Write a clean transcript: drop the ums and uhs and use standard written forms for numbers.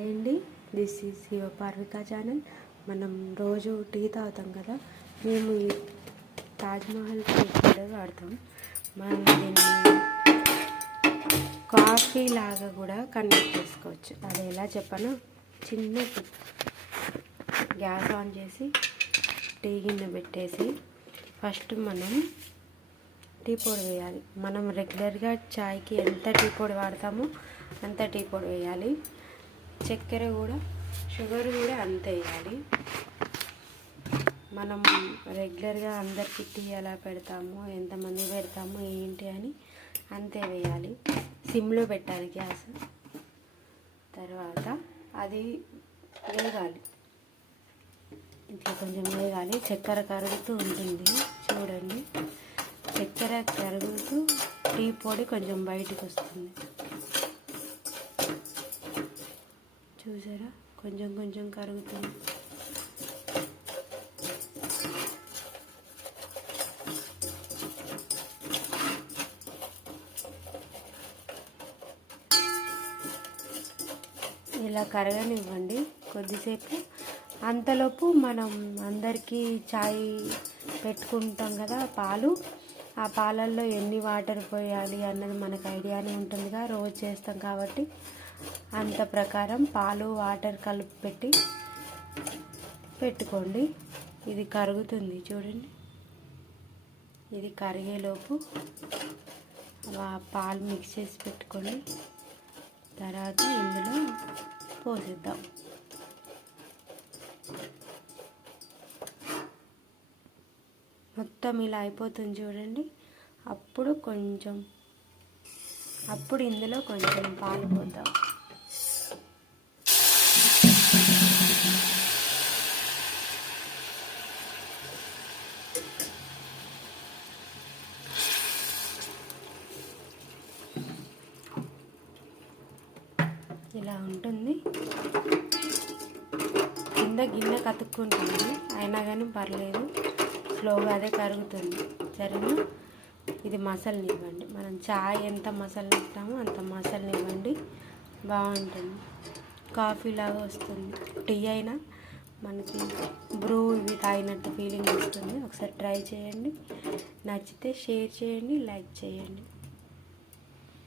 Hi అండి, this is your పార్విక channel. మనం రోజు టీ తాగుతాం కదా, మేము ఈ తాజ్మహల్ టీ కూడా వాడతాం. మనం దీన్ని కాఫీ లాగా కూడా కన్వర్ట్ చేసుకోవచ్చు. అది ఎలా చెప్పానో చిన్న గ్యాస్ ఆన్ చేసి టీ గిన్నె పెట్టేసి ఫస్ట్ మనం టీ పొడి వేయాలి. మనం రెగ్యులర్గా చాయ్కి ఎంత టీ పొడి వాడతామో అంత టీ పొడి వేయాలి. చక్కెర కూడా, షుగర్ కూడా అంతే వేయాలి. మనం రెగ్యులర్గా అందరికీ టీ ఎలా పెడతామో, ఎంతమంది పెడతామో ఏంటి అని అంతే వేయాలి. సిమ్లో పెట్టాలి గ్యాస్. తర్వాత అది వేగాలి, ఇట్లా కొంచెం వేగాలి. చక్కెర కరుగుతూ ఉంటుంది చూడండి. చక్కెర కరుగుతూ టీ పొడి కొంచెం బయటికి వస్తుంది. చూసారా, కొంచెం కొంచెం కరుగుతుంది. ఇలా కరగనివ్వండి కొద్దిసేపు. అంతలోపు మనం అందరికీ చాయ్ పెట్టుకుంటాం కదా, పాలు. ఆ పాలల్లో ఎన్ని వాటర్ పోయాలి అన్నది మనకు ఐడియానే ఉంటుందిగా, రోజు చేస్తాం కాబట్టి. అంత ప్రకారం పాలు వాటర్ కలిపి పెట్టుకోండి. ఇది కరుగుతుంది చూడండి. ఇది కరిగేలోపు పాలు మిక్స్ చేసి పెట్టుకోండి. తర్వాత ఇందులో పోసిద్దాం. మొత్తం ఇలా అయిపోతుంది చూడండి. అప్పుడు ఇందులో కొంచెం పాలు పోద్దాం. ఇలా ఉంటుంది. కింద గిన్నె కతుక్కుంటుంది, అయినా కానీ పర్లేదు, స్లోగా అదే కరుగుతుంది. సరేనా? ఇది మసలనివ్వండి. మనం చాయ్ ఎంత మసలనిస్తామో అంత మసలనివ్వండి, బాగుంటుంది. కాఫీ లాగా వస్తుంది. టీ అయినా మనకి బ్రూ ఇవి తాగినట్టు ఫీలింగ్ వస్తుంది. ఒకసారి ట్రై చేయండి. నచ్చితే షేర్ చేయండి, లైక్ చేయండి.